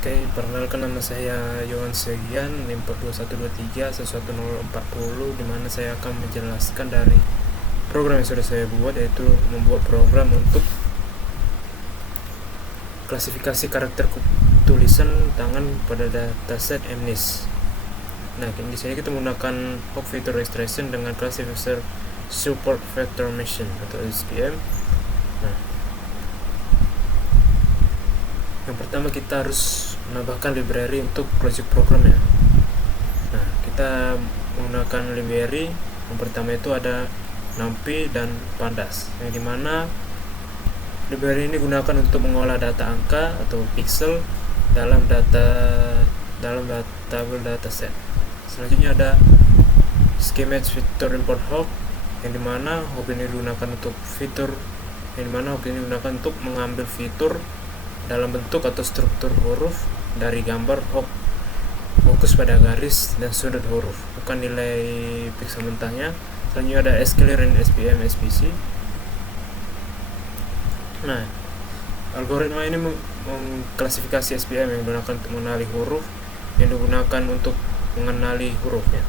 Oke, perkenalkan nama saya Yohan Segian, NIM 42123 di mana saya akan menjelaskan dari program yang sudah saya buat, yaitu membuat program untuk klasifikasi karakter tulisan tangan pada dataset MNIST. Nah, di sini kita menggunakan Hawk Feature Extraction dengan classifier Support Vector Machine atau SVM. Nah, yang pertama kita harus menambahkan library untuk logic program ya. Nah, kita menggunakan library. Yang pertama itu ada NumPy dan Pandas, yang dimana library ini digunakan untuk mengolah data angka atau pixel dalam tabel dataset. Selanjutnya ada Schemate Feature Import Hawk, yang dimana Hawk ini digunakan untuk mengambil fitur dalam bentuk atau struktur huruf dari gambar Hawk, fokus pada garis dan sudut huruf, bukan nilai pixel mentahnya. Selanjutnya ada Sklearn SPM SPC. Nah, algoritma ini mengklasifikasi SPM yang digunakan untuk mengenali huruf, yang digunakan untuk mengenali hurufnya.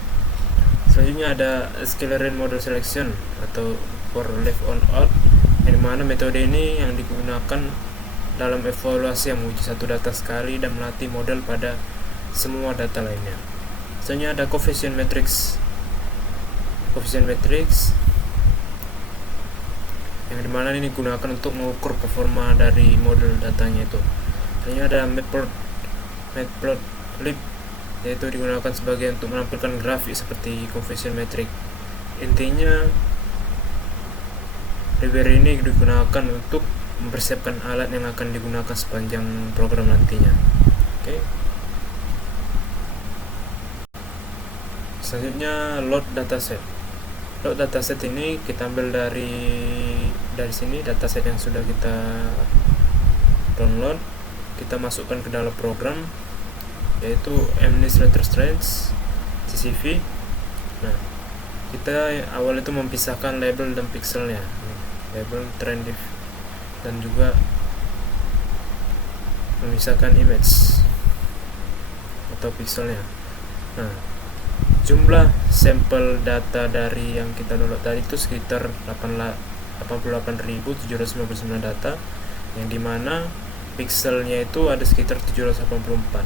Selanjutnya ada Sklearn Model Selection atau for left on out, yang dimana metode ini yang digunakan dalam evaluasi yang menguji satu data sekali dan melatih model pada semua data lainnya. Selanjutnya ada Coefficient Matrix, yang dimana ini digunakan untuk mengukur performa dari model datanya itu. Selanjutnya ada Matplotlib, yaitu digunakan sebagai untuk menampilkan grafik seperti Coefficient Matrix. Intinya library ini digunakan untuk mempersiapkan alat yang akan digunakan sepanjang program nantinya. Oke. Selanjutnya load dataset. Load dataset ini kita ambil dari sini dataset yang sudah kita download, kita masukkan ke dalam program, yaitu MNIST Letter Strange CSV. Nah, kita awal itu memisahkan label dan pixelnya, label, trend div, dan juga memisahkan image atau pixelnya. Nah, jumlah sampel data dari yang kita download tadi itu sekitar 88.799 data, yang dimana pixelnya itu ada sekitar 784.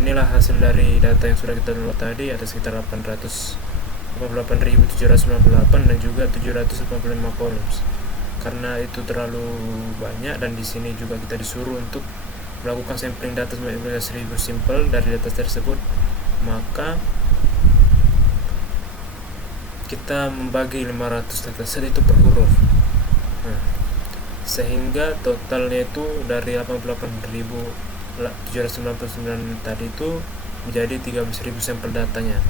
Inilah hasil dari data yang sudah kita download tadi, ada sekitar 888.798 dan juga 785 columns. Karena itu terlalu banyak dan di sini juga kita disuruh untuk melakukan sampling data sebanyak 1000 sampel dari data tersebut, maka kita membagi 500 dataset itu per huruf. Nah, sehingga totalnya itu dari 88.799 tadi itu menjadi 13.000 sampel datanya.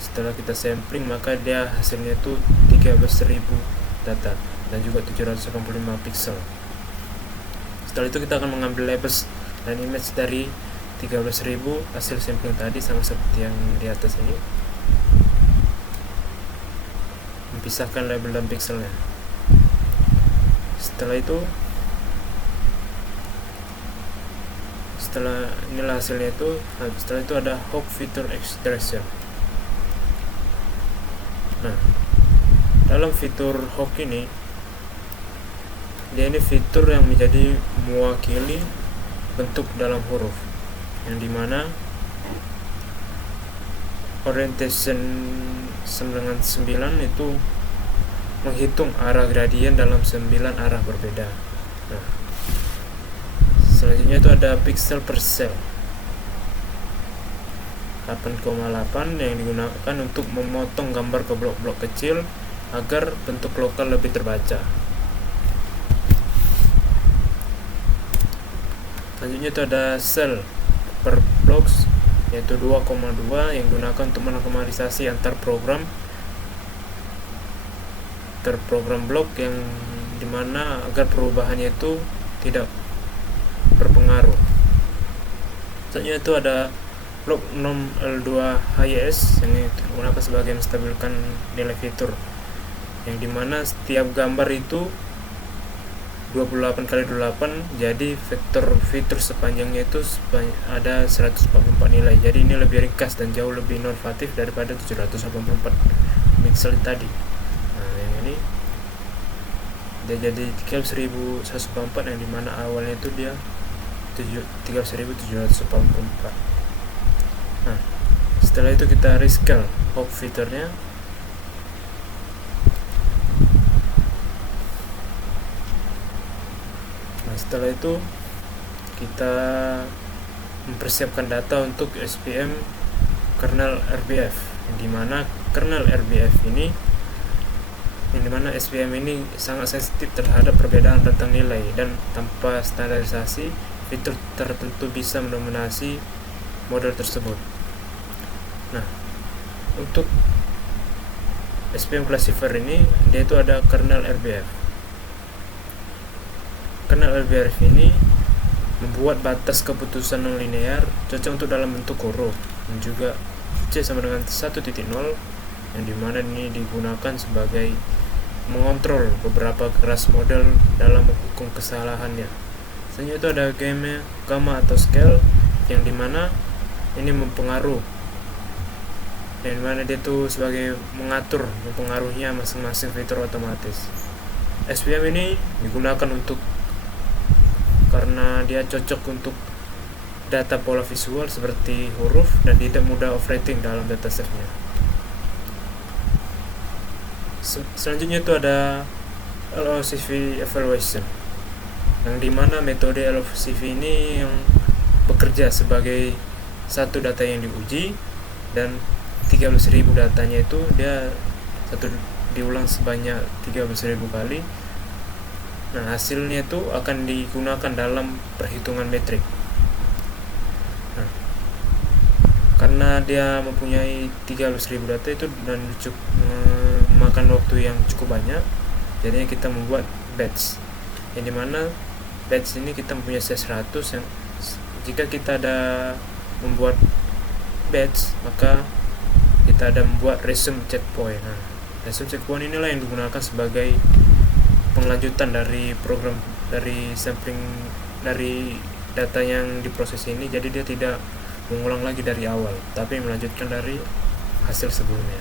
Setelah kita sampling, maka dia hasilnya itu 13.000 data dan juga 785 pixel. Setelah itu kita akan mengambil labels dan image dari 13.000 hasil sampling tadi, sama seperti yang di atas ini, memisahkan label dan pixelnya. Inilah hasilnya itu. Setelah itu ada Hawk Feature Extraction. Nah, dalam fitur Hawk ini, dia ini fitur yang menjadi mewakili bentuk dalam huruf, yang dimana orientation 9 itu menghitung arah gradien dalam 9 arah berbeda. Nah, selanjutnya itu ada pixel per cell 8,8, yang digunakan untuk memotong gambar ke blok-blok kecil agar bentuk lokal lebih terbaca. Selanjutnya itu ada cell per blocks, yaitu 2,2, yang digunakan untuk menormalisasi antar program blok, yang dimana agar perubahannya itu tidak berpengaruh. Selanjutnya itu ada blok nom L2 HYS, yang digunakan sebagai menstabilkan nilai fitur, yang dimana setiap gambar itu 28 kali 28, jadi vektor fitur sepanjangnya itu ada 144 nilai. Jadi ini lebih ringkas dan jauh lebih inovatif daripada 784 pixel tadi. Nah, yang ini dia jadi 3144, yang dimana awalnya itu dia 31784. Nah, setelah itu kita rescale hop fiturnya. Nah, setelah itu kita mempersiapkan data untuk SPM kernel RBF, di mana kernel RBF ini, yang dimana SPM ini sangat sensitif terhadap perbedaan rentang nilai, dan tanpa standarisasi fitur tertentu bisa mendominasi model tersebut. Nah, untuk SPM classifier ini, dia itu ada kernel RBF. Kernel RBF ini membuat batas keputusan non-linear cocok untuk dalam bentuk huruf, dan juga C sama dengan 1.0, yang dimana ini digunakan sebagai mengontrol beberapa keras model dalam menghukum kesalahannya. Selanjutnya itu ada gamma atau scale, yang dimana ini mempengaruhi, dan dimana dia tuh sebagai mengatur mempengaruhinya masing-masing fitur otomatis. SPM ini digunakan karena dia cocok untuk data pola visual seperti huruf dan tidak mudah overwriting dalam datasetnya. Selanjutnya itu ada LOCV evaluation, yang dimana metode LOCV ini yang bekerja sebagai satu data yang diuji, dan 13.000 datanya itu dia diulang sebanyak 13.000 kali. Nah, hasilnya itu akan digunakan dalam perhitungan metrik. Nah, karena dia mempunyai 13.000 data itu dan memakan waktu yang cukup banyak, jadinya kita membuat batch, yang dimana batch ini kita mempunyai C100, yang jika kita ada membuat batch, maka kita ada membuat resume checkpoint. Nah, resume checkpoint inilah yang digunakan sebagai pengelanjutan dari program, dari sampling dari data yang diproses ini. Jadi dia tidak mengulang lagi dari awal, tapi melanjutkan dari hasil sebelumnya.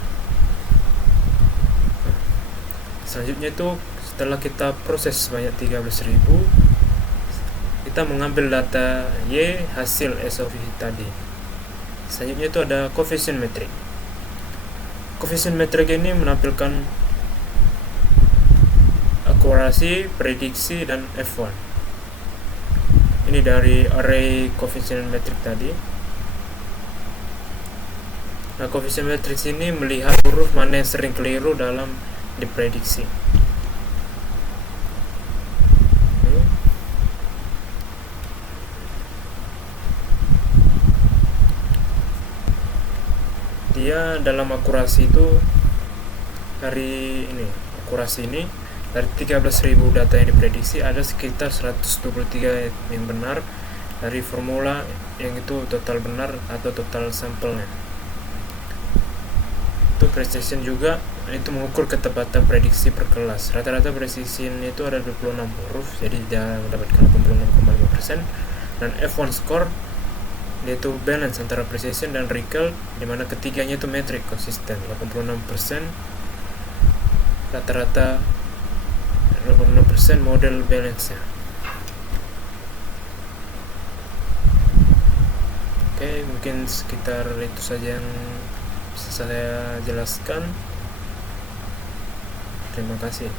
Selanjutnya itu setelah kita proses sebanyak 13.000, kita mengambil data Y hasil SOV tadi. Selanjutnya itu ada coefficient metric. Coefficient metric ini menampilkan akurasi, prediksi, dan F1. Ini dari array coefficient metric tadi. Nah, coefficient metric ini melihat huruf mana yang sering keliru dalam diprediksi. Dia dalam akurasi itu dari akurasi ini dari 13.000 data yang diprediksi ada sekitar 123 yang benar dari formula yang itu total benar atau total sampelnya. Itu precision juga, itu mengukur ketepatan prediksi per kelas. Rata-rata precision itu ada 26 huruf, jadi dia mendapatkan 86,5%. Dan F1 score, yaitu balance antara precision dan recall, dimana ketiganya itu metrik konsisten 86%, rata-rata 86% model balance-nya. Oke, mungkin sekitar itu saja yang bisa saya jelaskan. Terima kasih.